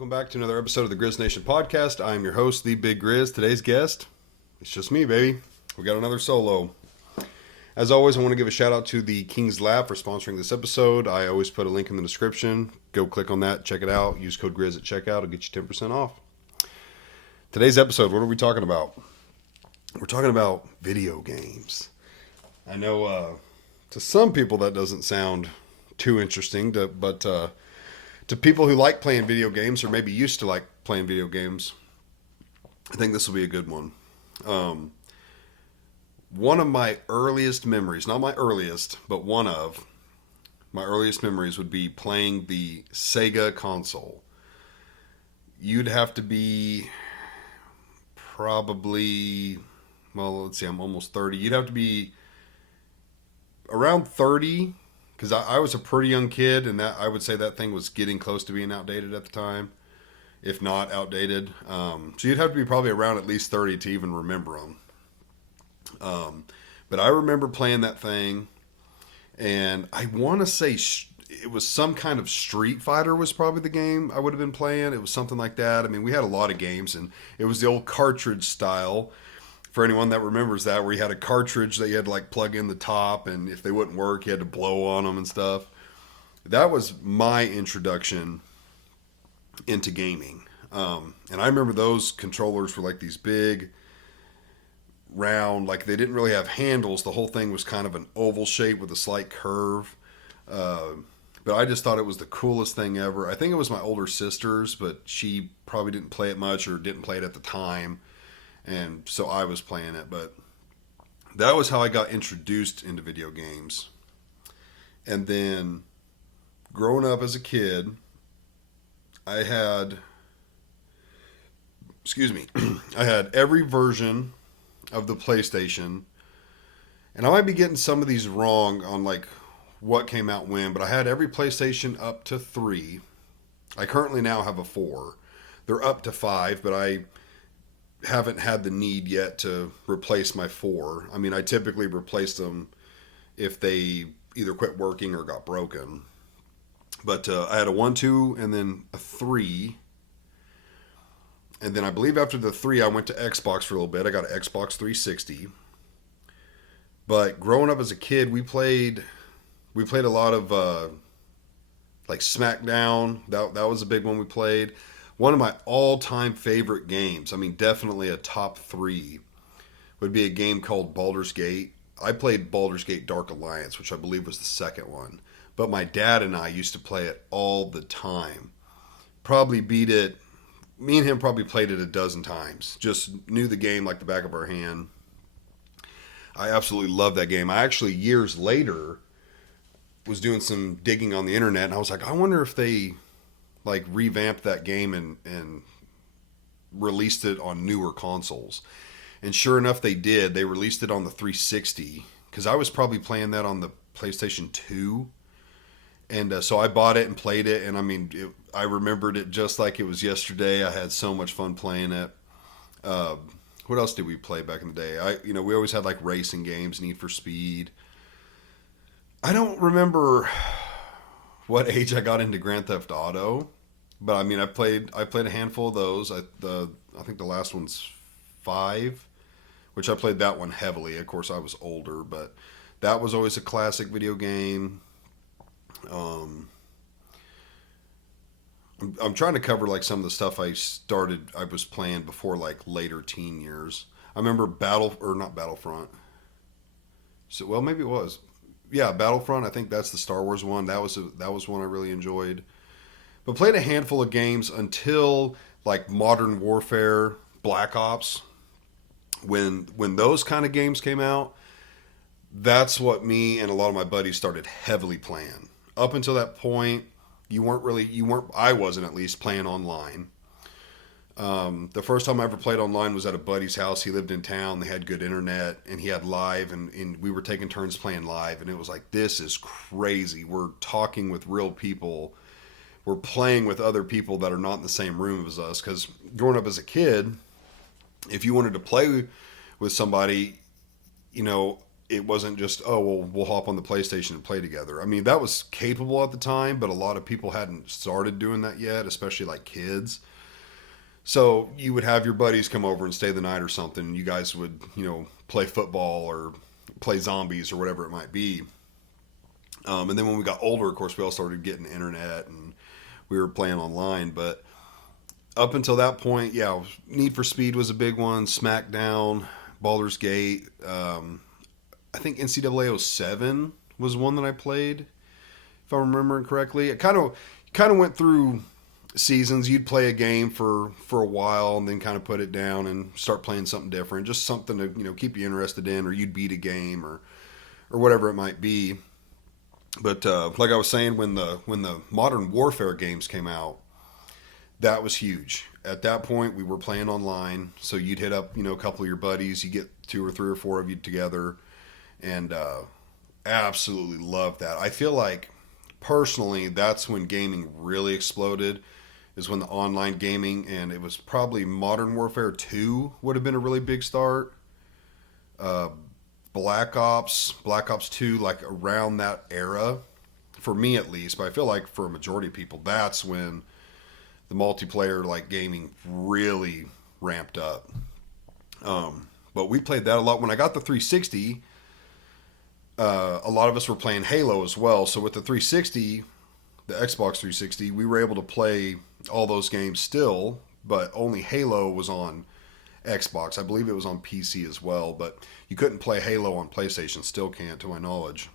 Welcome back to another episode of the Grizz Nation podcast. I'm your host, the Big Grizz. Today's guest, it's just me, baby. We got another solo. As always, I want to give a shout out to the King's Lab for sponsoring this episode. I always put a link in the description. Go click on that, check it out. Use code Grizz at checkout. It'll get you 10% off. Today's episode, what are we talking about? We're talking about video games. I know to some people that doesn't sound too interesting, but to people who like playing video games or maybe used to like playing video games, I think this will be a good one. One of my earliest memories, not my earliest, but one of my earliest memories would be playing the Sega console. You'd have to be probably, well, let's see, I'm almost 30. You'd have to be around 30, because I was a pretty young kid, and that I would say that thing was getting close to being outdated at the time, if not outdated. So you'd have to be probably around at least 30 to even remember them. But I remember playing that thing, and I want to say it was some kind of Street Fighter was probably the game I would have been playing. It was something like that. I mean, we had a lot of games, and it was the old cartridge style. For anyone that remembers that, where you had a cartridge that you had to like plug in the top, and if they wouldn't work, you had to blow on them and stuff. That was my introduction into gaming. And I remember those controllers were like these big, round, like they didn't really have handles. The whole thing was kind of an oval shape with a slight curve. But I just thought it was the coolest thing ever. I think it was my older sister's, but she probably didn't play it much or didn't play it at the time. And so I was playing it, but that was how I got introduced into video games. And then growing up as a kid, I had, I had every version of the PlayStation. And I might be getting some of these wrong on like what came out when, but I had every PlayStation up to 3. I currently now have a 4. They're up to 5, but I haven't had the need yet to replace my 4. I mean, I typically replace them if they either quit working or got broken. But I had a 1, 2, and then a 3. And then I believe after the 3, I went to Xbox for a little bit. I got an Xbox 360. But growing up as a kid, we played a lot of like SmackDown. That was a big one we played. One of my all-time favorite games, I mean, definitely a top 3, would be a game called Baldur's Gate. I played Baldur's Gate Dark Alliance, which I believe was the second one. But my dad and I used to play it all the time. Probably beat it. Me and him probably played it a dozen times. Just knew the game like the back of our hand. I absolutely love that game. I actually, years later, was doing some digging on the internet, and I was like, I wonder if they like revamped that game and released it on newer consoles. And sure enough, they did. They released it on the 360, because I was probably playing that on the PlayStation 2. And so I bought it and played it, and I mean, I remembered it just like it was yesterday. I had so much fun playing it. What else did we play back in the day? We always had like racing games, Need for Speed. I don't remember what age I got into Grand Theft Auto, but I mean, I played a handful of those. I think the last one's 5, which I played that one heavily. Of course, I was older, but that was always a classic video game. I'm trying to cover like some of the stuff I was playing before like later teen years. I remember not Battlefront. So, well, maybe it was. Yeah, Battlefront. I think that's the Star Wars one. That was one I really enjoyed. But played a handful of games until like Modern Warfare, Black Ops. When those kind of games came out, that's what me and a lot of my buddies started heavily playing. Up until that point, I wasn't at least playing online. The first time I ever played online was at a buddy's house. He lived in town. They had good internet, and he had live, and we were taking turns playing live. And it was like, this is crazy. We're talking with real people. We're playing with other people that are not in the same room as us. Because growing up as a kid, if you wanted to play with somebody, it wasn't just, oh, well, we'll hop on the PlayStation and play together. I mean, that was capable at the time, but a lot of people hadn't started doing that yet, especially like kids. So you would have your buddies come over and stay the night or something, and you guys would, play football or play zombies or whatever it might be. And then when we got older, of course, we all started getting internet and we were playing online. But up until that point, yeah, Need for Speed was a big one. SmackDown, Baldur's Gate. I think NCAA '07 was one that I played, if I'm remembering correctly. It kind of went through seasons. You'd play a game for a while and then kind of put it down and start playing something different, just something to keep you interested in, or you'd beat a game or whatever it might be. But like I was saying, when the Modern Warfare games came out, that was huge. At that point, we were playing online, so you'd hit up a couple of your buddies, you get two or three or four of you together, and absolutely loved that. I feel like personally, that's when gaming really exploded. Is when the online gaming, and it was probably Modern Warfare 2 would have been a really big start. Uh, Black Ops 2, like around that era, for me at least, but I feel like for a majority of people, that's when the multiplayer like gaming really ramped up. But we played that a lot. When I got the 360, a lot of us were playing Halo as well. So with the 360, the Xbox 360, we were able to play all those games still, but only Halo was on Xbox. I believe it was on PC as well, but you couldn't play Halo on PlayStation. Still can't, to my knowledge.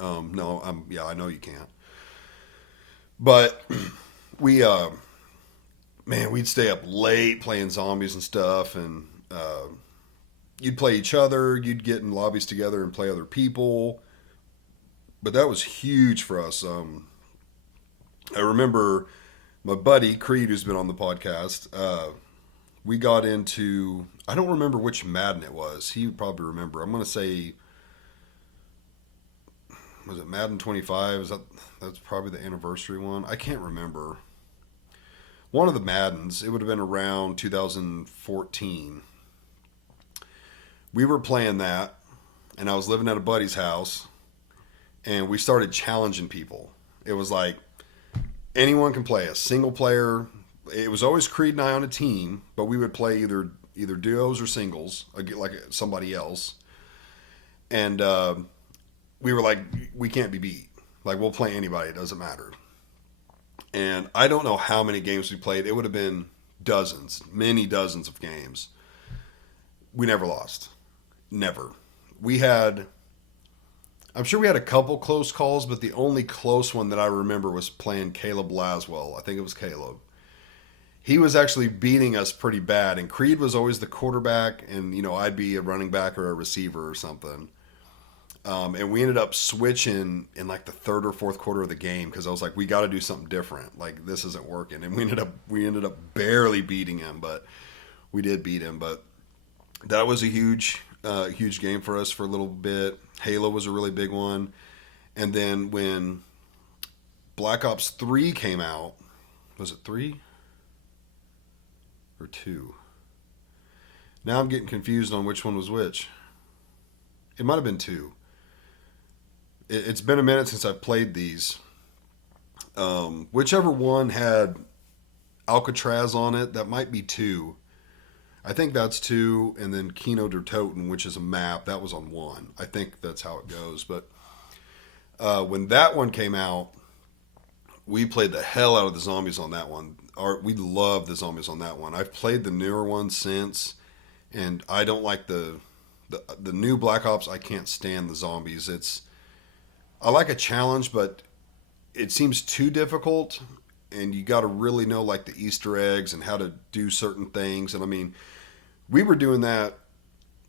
No, yeah, I know you can't. But we, man, we'd stay up late playing zombies and stuff, and you'd play each other. You'd get in lobbies together and play other people. But that was huge for us. I remember my buddy Creed, who's been on the podcast. We got into, I don't remember which Madden it was. He would probably remember. I'm going to say, was it Madden 25? That's probably the anniversary one? I can't remember. One of the Maddens. It would have been around 2014. We were playing that, and I was living at a buddy's house, and we started challenging people. It was like, anyone can play a single player. It was always Creed and I on a team, but we would play either duos or singles, like somebody else. And we were like, we can't be beat. Like, we'll play anybody. It doesn't matter. And I don't know how many games we played. It would have been dozens, many dozens of games. We never lost. Never. I'm sure we had a couple close calls, but the only close one that I remember was playing Caleb Laswell. I think it was Caleb. He was actually beating us pretty bad, and Creed was always the quarterback, and I'd be a running back or a receiver or something. And we ended up switching in like the third or fourth quarter of the game because I was like, we got to do something different. Like, this isn't working, and we ended up barely beating him, but we did beat him. But that was a huge game for us for a little bit. Halo was a really big one, and then when Black Ops 3 came out, was it 3 or 2? Now I'm getting confused on which one was which. It might have been 2. It's been a minute since I've played these. Whichever one had Alcatraz on it, that might be 2. I think that's 2, and then Kino der Toten, which is a map, that was on 1. I think that's how it goes. But when that one came out, we played the hell out of the zombies on that one. We loved the zombies on that one. I've played the newer ones since, and I don't like the new Black Ops. I can't stand the zombies. I like a challenge, but it seems too difficult, and you got to really know like the Easter eggs and how to do certain things. And I mean, we were doing that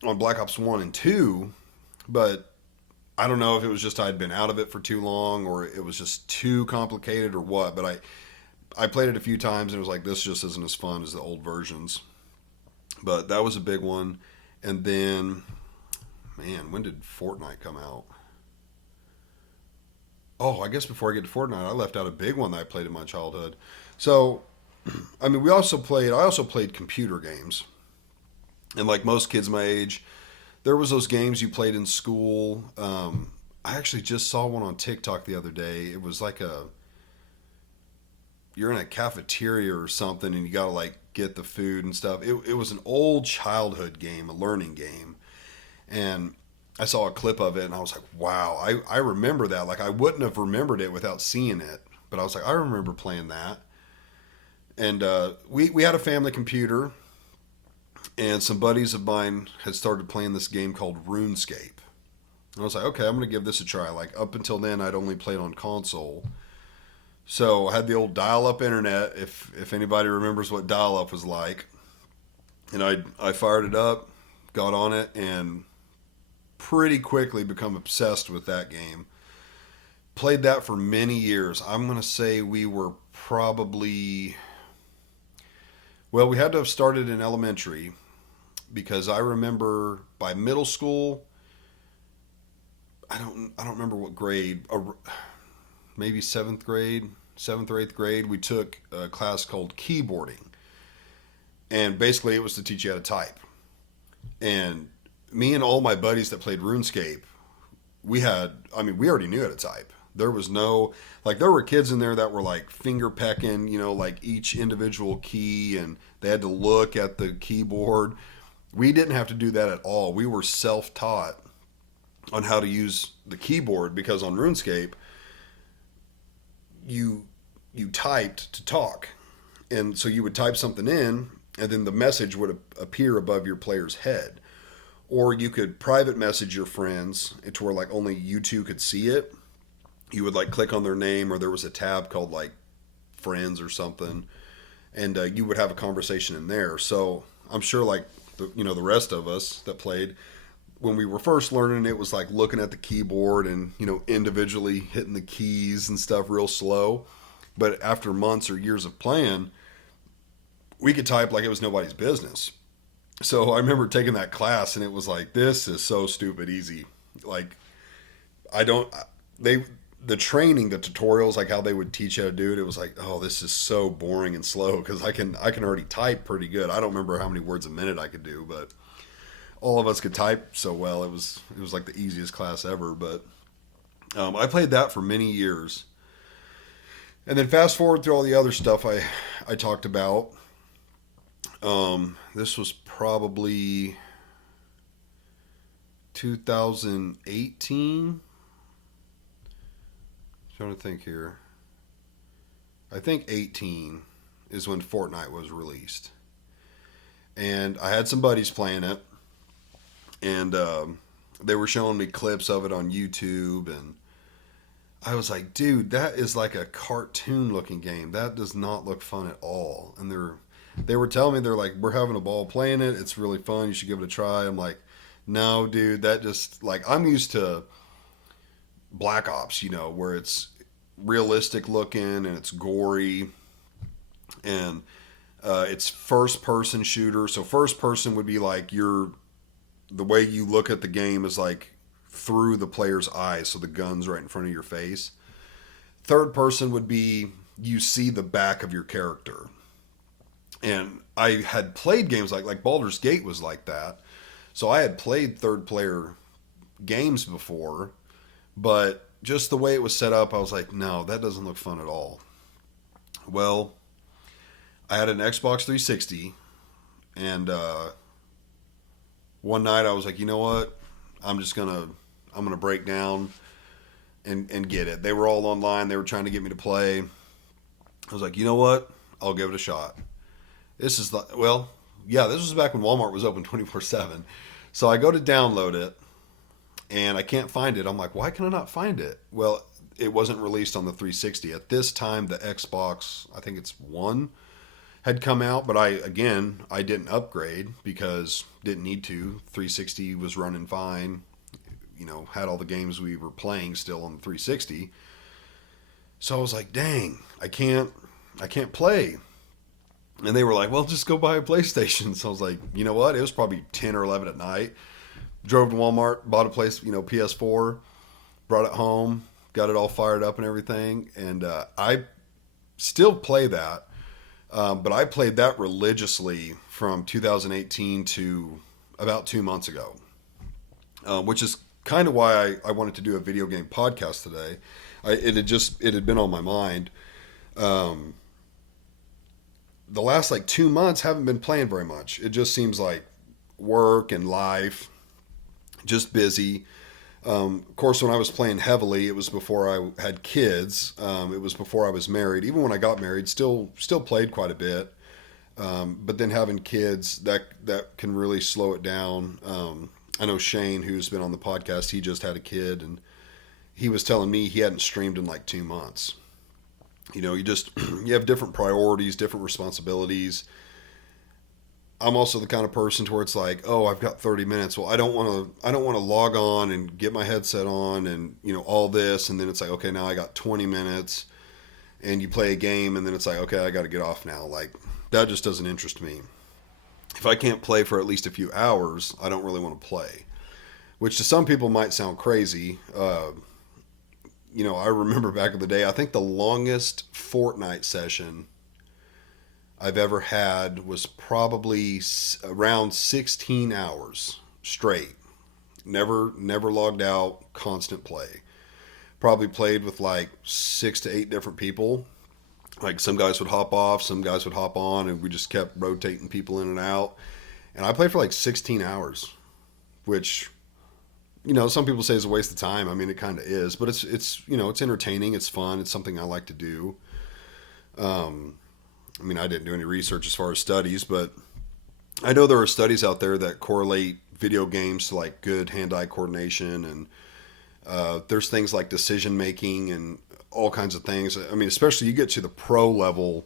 on Black Ops 1 and 2, but I don't know if it was just I'd been out of it for too long or it was just too complicated or what, but I played it a few times and it was like, this just isn't as fun as the old versions. But that was a big one. And then, man, when did Fortnite come out? Oh, I guess before I get to Fortnite, I left out a big one that I played in my childhood. So, I mean, I also played computer games. And like most kids my age, there was those games you played in school. I actually just saw one on TikTok the other day. It was like you're in a cafeteria or something, and you got to like get the food and stuff. It was an old childhood game, a learning game, and I saw a clip of it, and I was like, wow, I remember that. Like I wouldn't have remembered it without seeing it, but I was like, I remember playing that. And we had a family computer, and some buddies of mine had started playing this game called RuneScape. And I was like, okay, I'm going to give this a try. Like up until then, I'd only played on console. So I had the old dial-up internet, if anybody remembers what dial-up was like. And I fired it up, got on it, and pretty quickly become obsessed with that game. Played that for many years. I'm going to say we were probably, well, we had to have started in elementary because I remember by middle school, I don't remember what grade, maybe seventh or eighth grade, we took a class called keyboarding, and basically it was to teach you how to type. And me and all my buddies that played RuneScape, we already knew how to type. There was no, like, there were kids in there that were like finger pecking, like each individual key, and they had to look at the keyboard. We didn't have to do that at all. We were self-taught on how to use the keyboard because on RuneScape, you typed to talk, and so you would type something in, and then the message would appear above your player's head, or you could private message your friends to where like only you two could see it. You would like click on their name, or there was a tab called like friends or something, and you would have a conversation in there. So I'm sure like the rest of us that played, when we were first learning, it was like looking at the keyboard and individually hitting the keys and stuff real slow. But after months or years of playing, we could type like it was nobody's business. So I remember taking that class, and it was like, this is so stupid easy. Like, I don't they the training, the tutorials, like how they would teach you how to do it, it was like, oh, this is so boring and slow because I can already type pretty good. I don't remember how many words a minute I could do, but all of us could type so well. It was like the easiest class ever. But I played that for many years, and then fast forward through all the other stuff I talked about. This was probably 2018. Trying to think here. I think 18 is when Fortnite was released, and I had some buddies playing it, and they were showing me clips of it on YouTube, and I was like, dude, that is like a cartoon looking game. That does not look fun at all. And they were telling me, they're like, we're having a ball playing it. It's really fun. You should give it a try. I'm like, no, dude, that just, like, I'm used to Black Ops, where it's realistic looking and it's gory, and it's first person shooter. So first person would be like the way you look at the game is like through the player's eyes, so the gun's right in front of your face. Third person would be you see the back of your character. And I had played games like Baldur's Gate was like that. So I had played third player games before, but just the way it was set up, I was like, no, that doesn't look fun at all. Well, I had an Xbox 360, and one night I was like, you know what? I'm gonna break down and get it. They were all online. They were trying to get me to play. I was like, you know what? I'll give it a shot. This was back when Walmart was open 24/7. So I go to download it, and I can't find it. I'm like, why can I not find it? Well, it wasn't released on the 360. At this time, the Xbox, I think it's One, had come out, but I didn't upgrade because didn't need to. 360 was running fine. Had all the games we were playing still on the 360. So I was like, dang, I can't play. And they were like, well, just go buy a PlayStation. So I was like, you know what? It was probably 10 or 11 at night. Drove to Walmart, bought a PS4, brought it home, got it all fired up and everything. And I still play that. But I played that religiously from 2018 to about 2 months ago. which is kind of why I wanted to do a video game podcast today. It had been on my mind. Um, the last like 2 months haven't been playing very much. It just seems like work and life, just busy. Of course, when I was playing heavily, it was before I had kids. It was before I was married. Even when I got married, still played quite a bit. But then having kids, that can really slow it down. I know Shane, who's been on the podcast, he just had a kid, and he was telling me he hadn't streamed in like 2 months. You just you have different priorities, different responsibilities. I'm also the kind of person to where it's like, oh, I've got 30 minutes. Well, I don't want to log on and get my headset on and all this, and then it's like, okay, now I got 20 minutes, and you play a game, and then it's like, okay, I got to get off now. Like that just doesn't interest me. If I can't play for at least a few hours, I don't really want to play. Which to some people might sound crazy. I remember back in the day, I think the longest Fortnite session I've ever had was probably around 16 hours straight. Never logged out, constant play. Probably played with like 6 to 8 different people. Like some guys would hop off, some guys would hop on, and we just kept rotating people in and out. And I played for like 16 hours, which some people say is a waste of time. I mean, it kind of is, but it's entertaining, it's fun, it's something I like to do. I mean, I didn't do any research as far as studies, but I know there are studies out there that correlate video games to like good hand-eye coordination, and there's things like decision making and all kinds of things. I mean, especially you get to the pro level,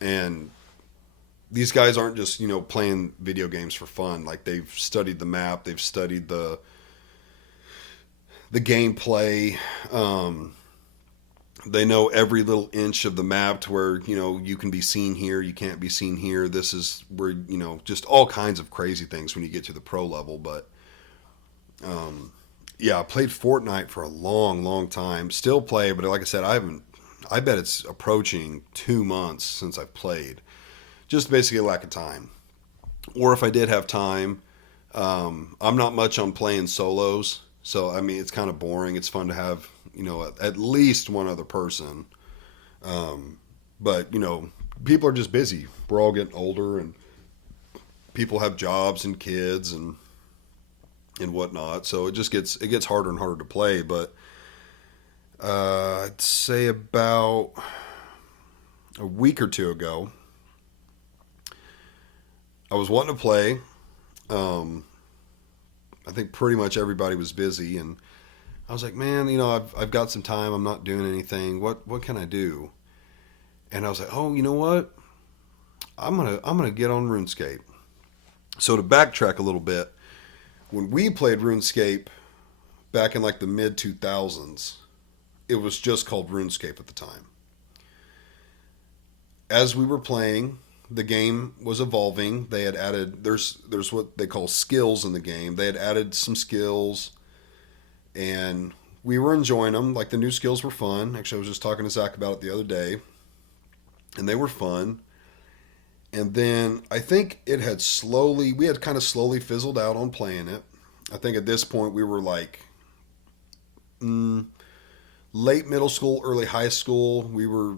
and these guys aren't just playing video games for fun. Like they've studied the map, they've studied the gameplay. They know every little inch of the map to where you can be seen here, you can't be seen here. This is where just all kinds of crazy things when you get to the pro level. But yeah, I played Fortnite for a long, long time. Still play, but like I said, I haven't. I bet it's approaching 2 months since I've played. Just basically a lack of time. Or if I did have time, I'm not much on playing solos. So I mean, it's kind of boring. It's fun to have at least one other person. But people are just busy. We're all getting older, and people have jobs and kids and whatnot. So it gets harder and harder to play. But I'd say about a week or two ago, I was wanting to play. Um, I think pretty much everybody was busy, and I was like, man, I've got some time. I'm not doing anything. What can I do? And I was like, oh, you know what? I'm gonna get on RuneScape. So to backtrack a little bit, when we played RuneScape back in like the mid 2000s, it was just called RuneScape at the time. As we were playing, the game was evolving. They had added there's what they call skills in the game. They had added some skills, and we were enjoying them. Like the new skills were fun. Actually, I was just talking to Zach about it the other day, and they were fun. And then I think we had kind of slowly fizzled out on playing it. I think at this point we were like late middle school, early high school. We were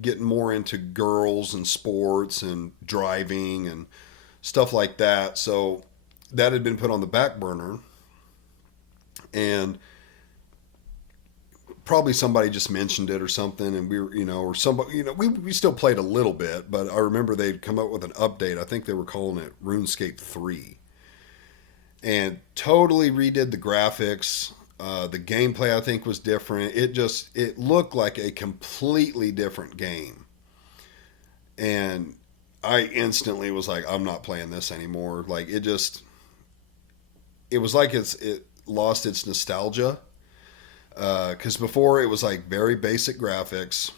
getting more into girls and sports and driving and stuff like that. So that had been put on the back burner, and probably somebody just mentioned it or something, and we were, or somebody, we still played a little bit, but I remember they'd come up with an update. I think they were calling it RuneScape 3, and totally redid the graphics. The gameplay I think was different. It looked like a completely different game, and I instantly was like, I'm not playing this anymore. Like it was like it lost its nostalgia. Because before it was like very basic graphics,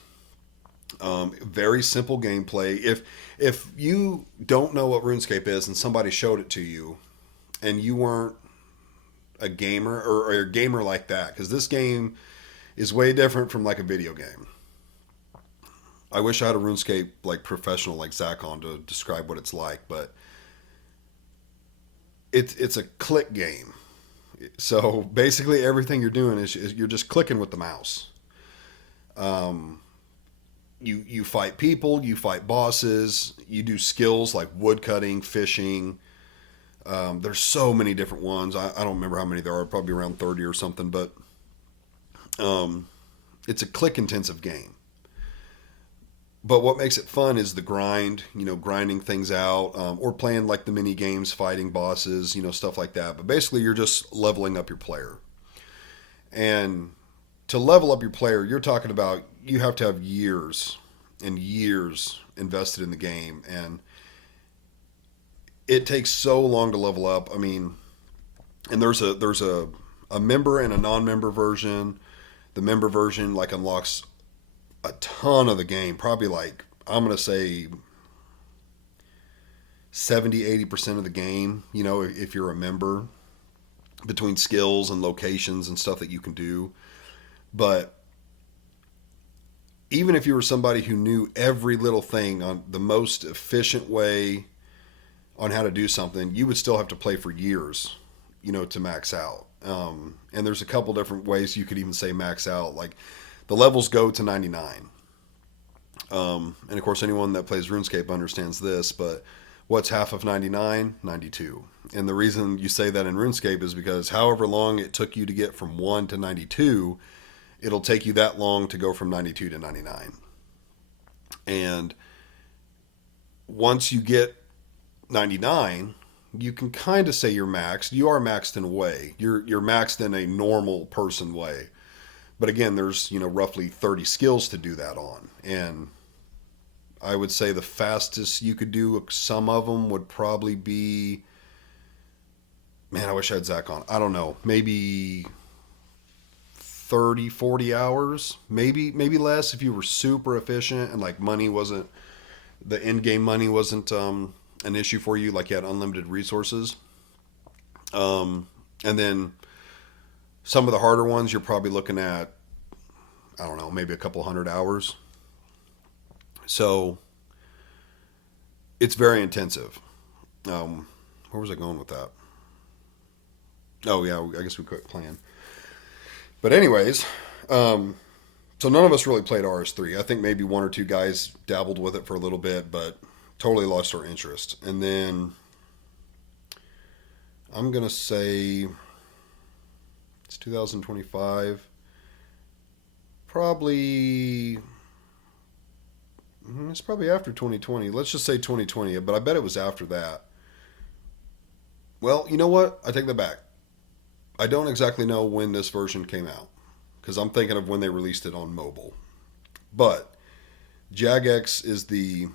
very simple gameplay. If you don't know what RuneScape is and somebody showed it to you, and you weren't a gamer or a gamer like that, because this game is way different from like a video game. I wish I had a RuneScape like professional like Zach on to describe what it's like, but it's a click game. So basically, everything you're doing is you're just clicking with the mouse. Um, you fight people, you fight bosses, you do skills like woodcutting, fishing. There's so many different ones. I don't remember how many there are, probably around 30 or something, but um, it's a click intensive game. But what makes it fun is the grind, grinding things out, or playing like the mini games, fighting bosses, stuff like that. But basically, you're just leveling up your player. And to level up your player, you're talking about you have to have years and years invested in the game. And it takes so long to level up. I mean, and there's a member and a non-member version. The member version like unlocks a ton of the game, probably like I'm gonna say 70-80% of the game, if you're a member, between skills and locations and stuff that you can do. But even if you were somebody who knew every little thing on the most efficient way on how to do something, you would still have to play for years, to max out. And there's a couple different ways you could even say max out. Like the levels go to 99. And of course, anyone that plays RuneScape understands this, but what's half of 99? 92. And the reason you say that in RuneScape is because however long it took you to get from 1 to 92, it'll take you that long to go from 92 to 99. And once you get 99, you can kind of say you're maxed. You are maxed in a way. You're maxed in a normal person way. But again, there's, roughly 30 skills to do that on. And I would say the fastest you could do some of them would probably be, man, I wish I had Zach on. I don't know, maybe 30, 40 hours, maybe less if you were super efficient and like money wasn't, the end game money wasn't an issue for you, like you had unlimited resources. And then some of the harder ones, you're probably looking at, I don't know, maybe a couple hundred hours. So it's very intensive. Where was I going with that? Oh yeah, I guess we quit playing. But anyways, so none of us really played RS3. I think maybe one or two guys dabbled with it for a little bit, but totally lost our interest. And then I'm gonna say it's 2025. Probably it's probably after 2020. Let's just say 2020, but I bet it was after that. Well, you know what? I take that back. I don't exactly know when this version came out because I'm thinking of when they released it on mobile. But Jagex is the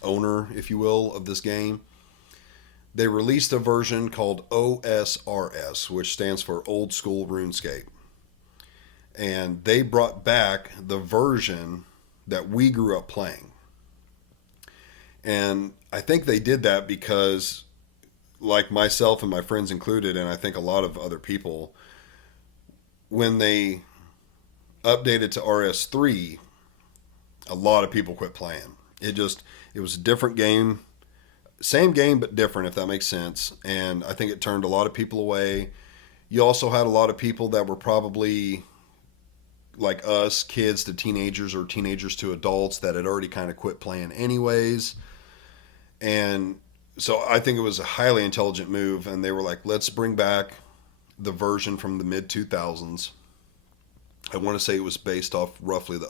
owner, if you will, of this game. They released a version called OSRS, which stands for Old School RuneScape. And they brought back the version that we grew up playing. And I think they did that because, like myself and my friends included, and I think a lot of other people, when they updated to RS3, a lot of people quit playing. It was a different game, same game but different, if that makes sense. And I think it turned a lot of people away. You also had a lot of people that were probably like us, kids to teenagers or teenagers to adults that had already kind of quit playing anyways. And so I think it was a highly intelligent move. And they were like, let's bring back the version from the mid 2000s. I want to say it was based off roughly the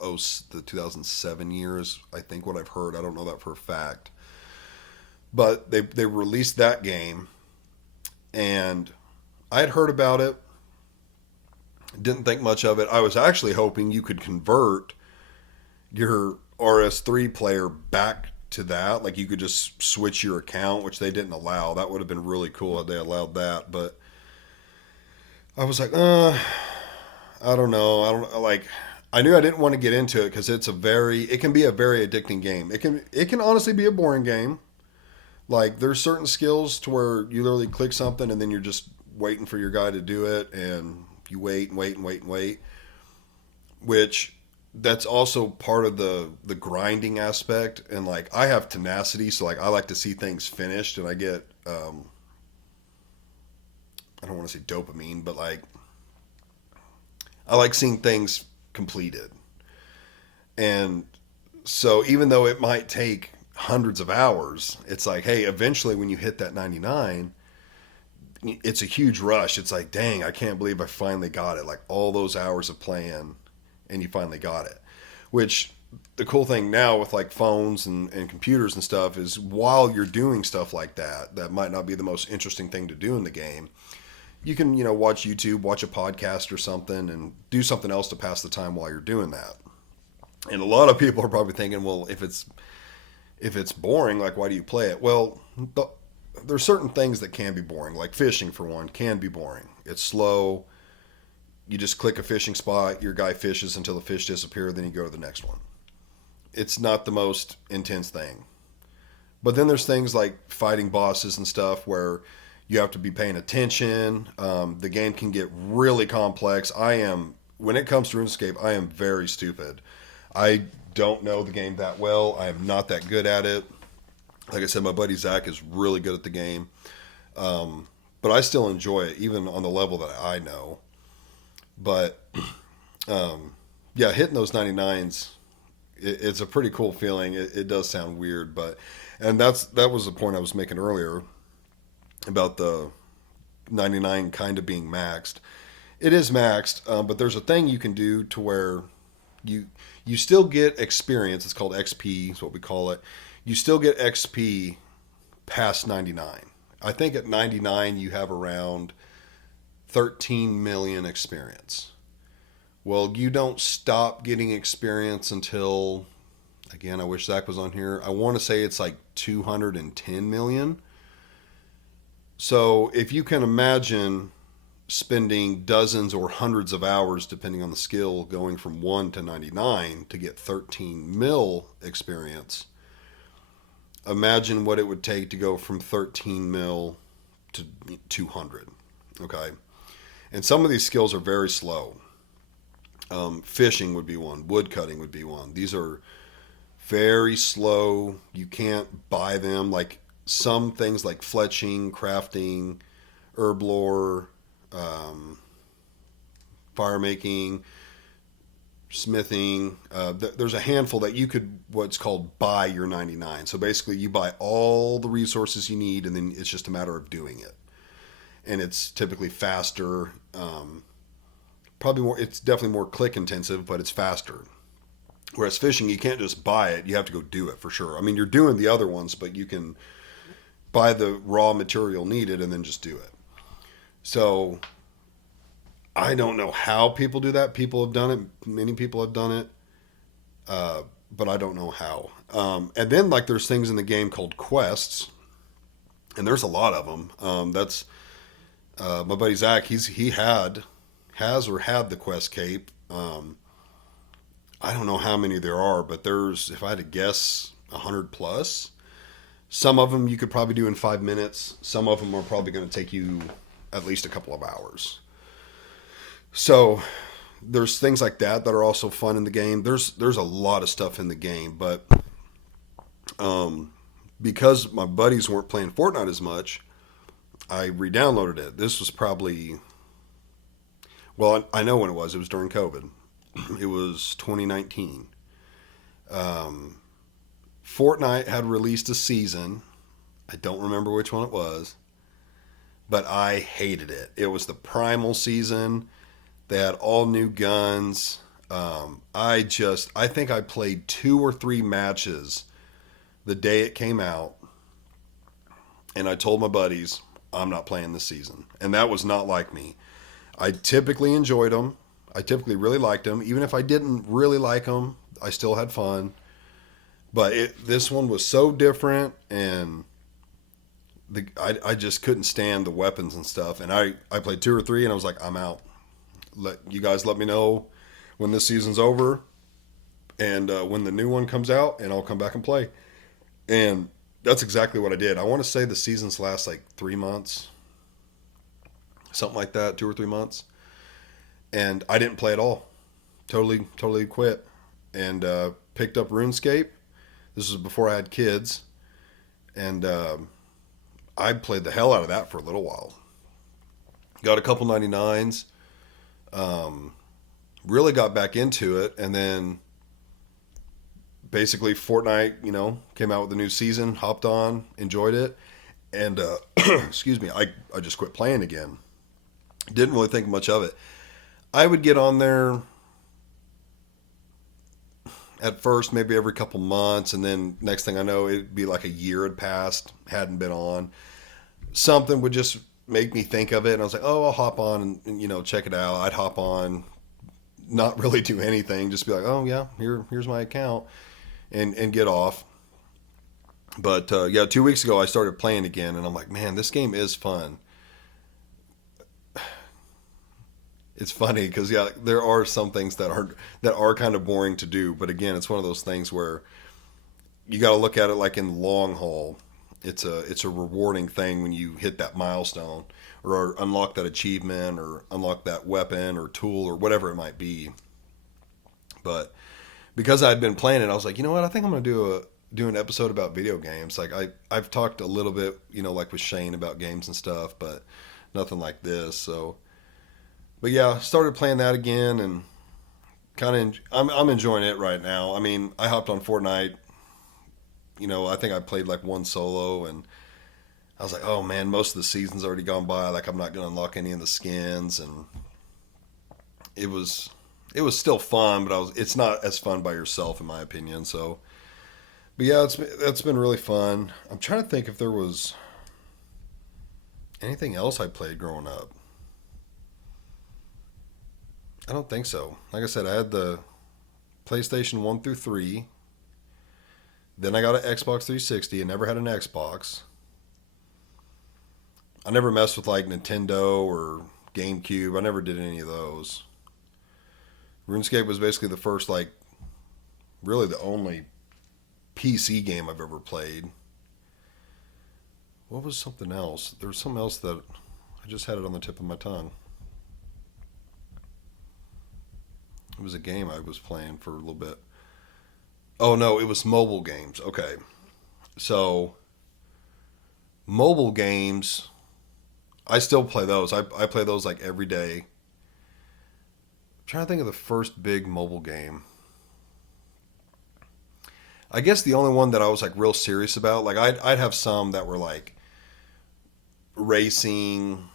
2007 years. I think what I've heard. I don't know that for a fact. But they released that game. And I had heard about it. Didn't think much of it. I was actually hoping you could convert your RS3 player back to that. Like you could just switch your account, which they didn't allow. That would have been really cool if they allowed that. But I was like, I don't know. I knew I didn't want to get into it because it can be a very addicting game. It can honestly be a boring game. Like there's certain skills to where you literally click something and then you're just waiting for your guy to do it, and you wait and wait and wait and wait, which that's also part of the grinding aspect. And like I have tenacity, so like I like to see things finished, and I get I don't want want to say dopamine, but like I like seeing things completed. And so even though it might take hundreds of hours, it's like, hey, eventually when you hit that 99, it's a huge rush. It's like, dang, I can't believe I finally got it. Like all those hours of playing and you finally got it. Which the cool thing now with like phones and computers and stuff is while you're doing stuff like that, that might not be the most interesting thing to do in the game. You can, watch YouTube, watch a podcast or something and do something else to pass the time while you're doing that. And a lot of people are probably thinking, well, if it's boring, like why do you play it? Well, there's certain things that can be boring, like fishing for one can be boring. It's slow. You just click a fishing spot, your guy fishes until the fish disappear, then you go to the next one. It's not the most intense thing. But then there's things like fighting bosses and stuff where you have to be paying attention. The game can get really complex. When it comes to RuneScape, I am very stupid. I don't know the game that well. I am not that good at it. Like I said, my buddy Zach is really good at the game. But I still enjoy it, even on the level that I know. But, yeah, hitting those 99s, it's a pretty cool feeling. It does sound weird, and that was the point I was making earlier about the 99 kind of being maxed. It is maxed, but there's a thing you can do to where you still get experience. It's called XP, is what we call it. You still get XP past 99. I think at 99 you have around 13 million experience. Well, you don't stop getting experience until, again, I wish Zach was on here. I want to say it's like 210 million. So if you can imagine spending dozens or hundreds of hours, depending on the skill, going from 1 to 99 to get 13 mil experience, imagine what it would take to go from 13 mil to 200. Okay. And some of these skills are very slow. Fishing would be one. Wood cutting would be one. These are very slow. You can't buy them. Like some things like fletching, crafting, herb lore, fire making, smithing. There's a handful that you could what's called buy your 99. So basically you buy all the resources you need and then it's just a matter of doing it. And it's typically faster. Probably more. It's definitely more click intensive, but it's faster. Whereas fishing, you can't just buy it; you have to go do it for sure. I mean, you're doing the other ones, but you can buy the raw material needed and then just do it. So I don't know how people do that. People have done it. Many people have done it, but I don't know how. And then like there's things in the game called quests, and there's a lot of them. That's my buddy Zach. He has the quest cape. I don't know how many there are, but there's, if I had to guess, 100 plus. Some of them you could probably do in 5 minutes. Some of them are probably going to take you at least a couple of hours. So there's things like that are also fun in the game. There's a lot of stuff in the game, but because my buddies weren't playing Fortnite as much, I re-downloaded it. This was probably, well, I know when it was. It was during COVID. It was 2019. Fortnite had released a season. I don't remember which one it was, but I hated it. It was the Primal season. They had all new guns. I think I played 2 or 3 matches the day it came out, and I told my buddies, I'm not playing this season. And that was not like me. I typically enjoyed them. I typically really liked them. Even if I didn't really like them, I still had fun. But this one was so different, and I just couldn't stand the weapons and stuff. And I played 2 or 3, and I was like, I'm out. You guys let me know when this season's over, and when the new one comes out, and I'll come back and play. And that's exactly what I did. I want to say the seasons last like 3 months, something like that, 2 or 3 months. And I didn't play at all. Totally quit. And picked up RuneScape. This was before I had kids. And I played the hell out of that for a little while. Got a couple 99s. Really got back into it, and then basically Fortnite, came out with the new season. Hopped on, enjoyed it, and excuse me, I just quit playing again. Didn't really think much of it. I would get on there at first, maybe every couple months, and then next thing I know, it'd be like a year had passed, hadn't been on. Something would just make me think of it, and I was like, oh, I'll hop on and check it out. I'd hop on, not really do anything, just be like, oh yeah, here's my account, and get off. But yeah, 2 weeks ago I started playing again, and I'm like, man, this game is fun. It's funny because yeah, there are some things that are kind of boring to do, but again, it's one of those things where you got to look at it like in the long haul. It's a rewarding thing when you hit that milestone or unlock that achievement or unlock that weapon or tool or whatever it might be. But because I'd been playing it, I was like, you know what? I think I'm gonna do an episode about video games. Like I've talked a little bit, like with Shane about games and stuff, but nothing like this. So, but yeah, started playing that again and kind of I'm enjoying it right now. I mean, I hopped on Fortnite. I think I played like one solo, and I was like, oh man, most of the season's already gone by. Like I'm not gonna unlock any of the skins, and it was it was still fun, but it's not as fun by yourself in my opinion. So, but yeah, that's been really fun. I'm trying to think if there was anything else I played growing up. I don't think so. Like I said, I had the PlayStation 1 through 3. Then I got an Xbox 360. I never had an Xbox. I never messed with like Nintendo or GameCube. I never did any of those. RuneScape was basically the first, like, really the only PC game I've ever played. What was something else? There was something else that I just had it on the tip of my tongue. It was a game I was playing for a little bit. Oh no, it was mobile games. Okay. So, mobile games, I still play those. I play those like every day. I'm trying to think of the first big mobile game. I guess the only one that I was like real serious about, like I'd have some that were like racing,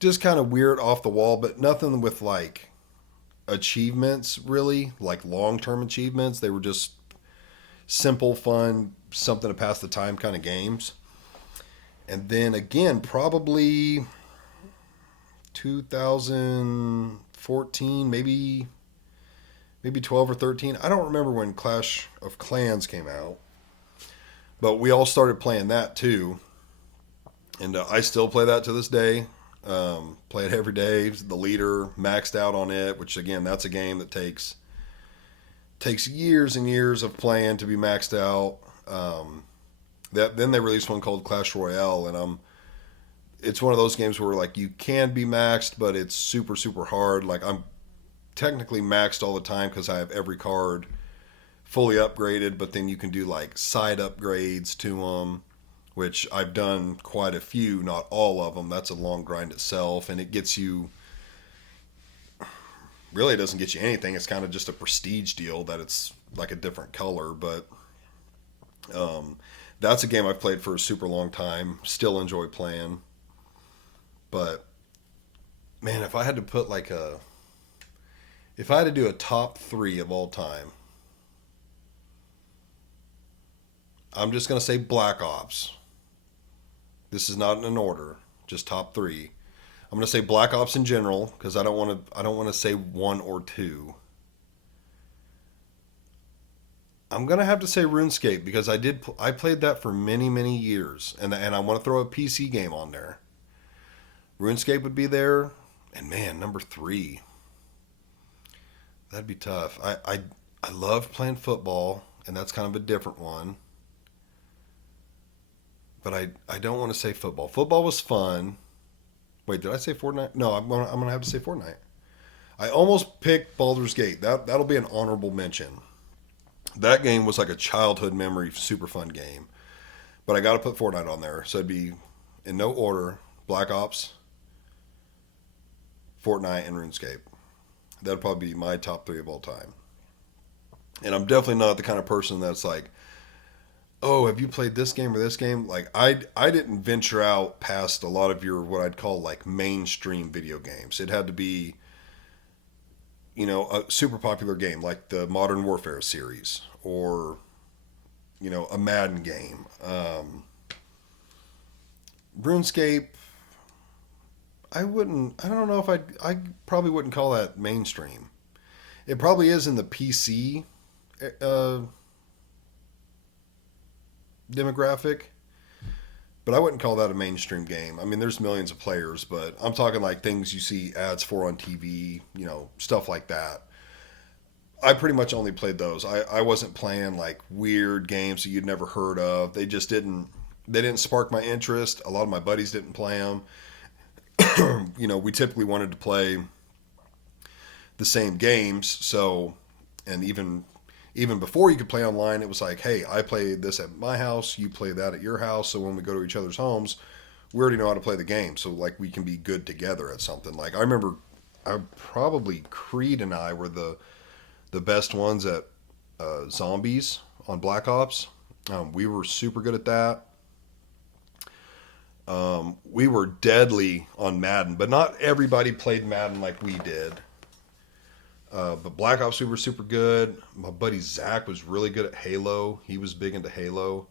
just kind of weird off the wall, but nothing with like achievements really, like long term achievements. They were just simple, fun, something to pass the time kind of games. And then again, probably 2014, maybe 12 or 13. I don't remember when Clash of Clans came out, but we all started playing that too. And I still play that to this day. Play it every day. The leader maxed out on it, which again, that's a game that takes years and years of playing to be maxed out. That then they released one called Clash Royale, and it's one of those games where like you can be maxed, but it's super super hard. Like I'm technically maxed all the time because I have every card fully upgraded, but then you can do like side upgrades to them, which I've done quite a few, not all of them. That's a long grind itself, and it gets you. Really, it doesn't get you anything. It's kind of just a prestige deal that it's like a different color, but that's a game I've played for a super long time. Still enjoy playing, but man, if I had to do a top three of all time, I'm just gonna say Black Ops. This is not in an order, just top three. I'm gonna say Black Ops in general because I don't want to say one or two. I'm gonna have to say RuneScape because I played that for many many years, and I want to throw a PC game on there. RuneScape would be there, and man, number three, that'd be tough. I love playing football, and that's kind of a different one. But I don't want to say football. Football was fun. Wait, did I say Fortnite? No, I'm gonna have to say Fortnite. I almost picked Baldur's Gate. That'll be an honorable mention. That game was like a childhood memory, super fun game. But I got to put Fortnite on there, so it'd be in no order: Black Ops, Fortnite, and RuneScape. That'd probably be my top three of all time. And I'm definitely not the kind of person that's like, oh, have you played this game or this game? Like I didn't venture out past a lot of your what I'd call like mainstream video games. It had to be, a super popular game like the Modern Warfare series or a Madden game. RuneScape, I don't know if I probably wouldn't call that mainstream. It probably is in the PC uh, demographic, but I wouldn't call that a mainstream game. I mean, there's millions of players, but I'm talking like things you see ads for on TV, stuff like that. I pretty much only played those. I wasn't playing like weird games that you'd never heard of. They didn't spark my interest. A lot of my buddies didn't play them. We typically wanted to play the same games. So, and even before you could play online, it was like, hey, I play this at my house, you play that at your house. So when we go to each other's homes, we already know how to play the game. So like we can be good together at something. Like I remember, probably Creed and I were the best ones at zombies on Black Ops. We were super good at that. We were deadly on Madden, but not everybody played Madden like we did. But Black Ops, we were super good. My buddy Zach was really good at Halo. He was big into Halo.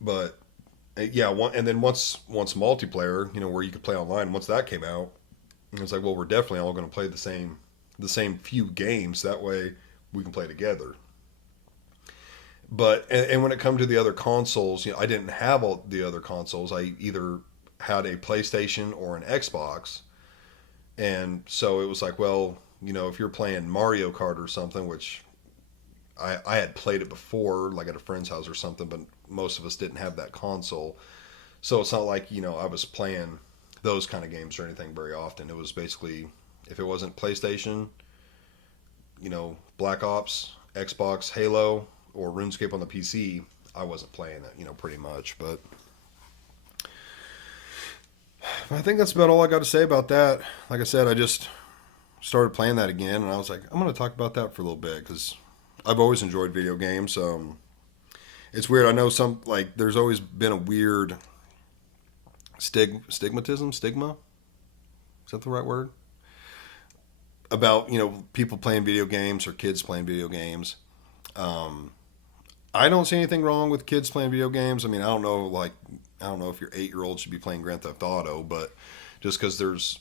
But yeah, and then once multiplayer, where you could play online, once that came out, it was like, well, we're definitely all going to play the same few games. That way, we can play together. But and when it come to the other consoles, I didn't have all the other consoles. I either had a PlayStation or an Xbox, and so it was like, well, if you're playing Mario Kart or something, which I had played it before, like at a friend's house or something, but most of us didn't have that console, so it's not like I was playing those kind of games or anything very often. It was basically if it wasn't PlayStation, Black Ops, Xbox, Halo, or RuneScape on the PC, I wasn't playing it, pretty much. But I think that's about all I got to say about that. Like I said, I just started playing that again, and I was like, I'm going to talk about that for a little bit because I've always enjoyed video games. It's weird. I know there's always been a weird stigma. Is that the right word? About people playing video games or kids playing video games. Um, I don't see anything wrong with kids playing video games. I mean, I don't know if your 8-year old should be playing Grand Theft Auto, but just because there's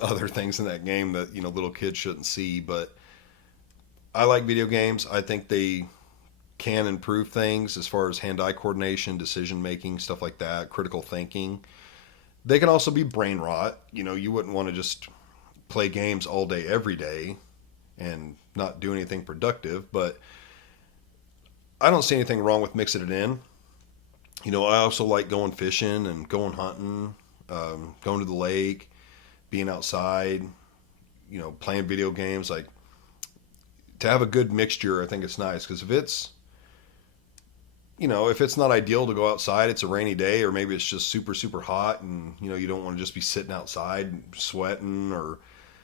other things in that game that little kids shouldn't see. But I like video games. I think they can improve things as far as hand-eye coordination, decision making, stuff like that, critical thinking. They can also be brain rot. You wouldn't want to just play games all day every day and not do anything productive, but I don't see anything wrong with mixing it in. I also like going fishing and going hunting, going to the lake, being outside, playing video games. Like to have a good mixture, I think it's nice because if it's not ideal to go outside, it's a rainy day, or maybe it's just super, super hot and, you don't want to just be sitting outside sweating, or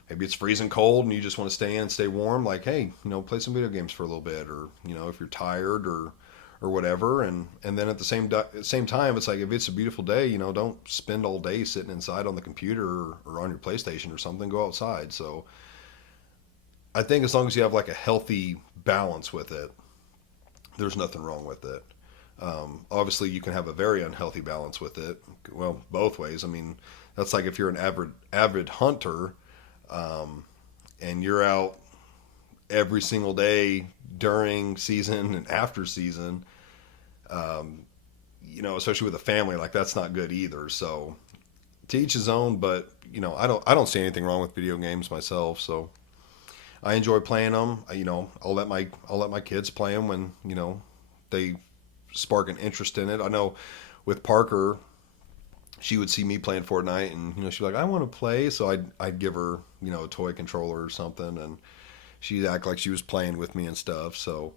maybe it's freezing cold and you just want to stay in and stay warm. Like, hey, play some video games for a little bit, or, if you're tired or whatever. And then at the same time, it's like, if it's a beautiful day, don't spend all day sitting inside on the computer or on your PlayStation or something, go outside. So I think as long as you have like a healthy balance with it, there's nothing wrong with it. Obviously, you can have a very unhealthy balance with it. Well, both ways. I mean, that's like if you're an avid hunter, and you're out every single day during season and after season, especially with a family, like that's not good either. So to each his own. But I don't see anything wrong with video games myself. So I enjoy playing them. I'll let my kids play them when they spark an interest in it. I know with Parker, she would see me playing Fortnite, and she'd be like, "I want to play," so I'd give her a toy controller or something, and she'd act like she was playing with me and stuff. So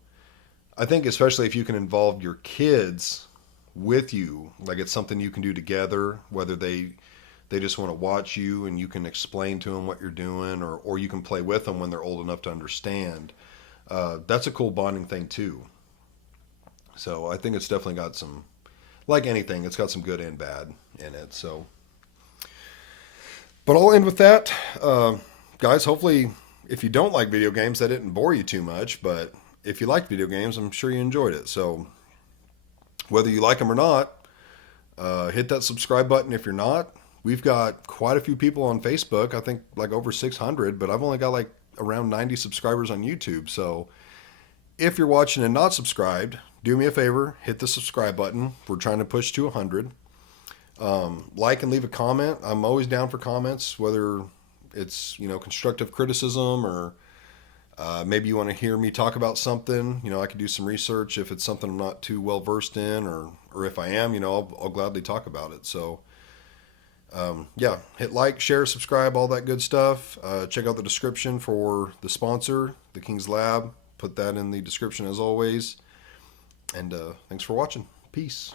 I think especially if you can involve your kids with you. Like it's something you can do together, whether they just want to watch you and you can explain to them what you're doing, or you can play with them when they're old enough to understand. That's a cool bonding thing too. So I think it's definitely got some, like anything, it's got some good and bad in it. So, but I'll end with that. Guys, hopefully, if you don't like video games, that didn't bore you too much. But if you like video games, I'm sure you enjoyed it. So, whether you like them or not, hit that subscribe button if you're not. We've got quite a few people on Facebook. I think like over 600, but I've only got like around 90 subscribers on YouTube. So, if you're watching and not subscribed, do me a favor, hit the subscribe button. We're trying to push to 100. Like and leave a comment. I'm always down for comments, whether it's constructive criticism or maybe you want to hear me talk about something. I could do some research if it's something I'm not too well versed in, or if I am, I'll gladly talk about it. So yeah, hit like, share, subscribe, all that good stuff. Check out the description for the sponsor, the King's Lab. Put that in the description as always. And thanks for watching. Peace.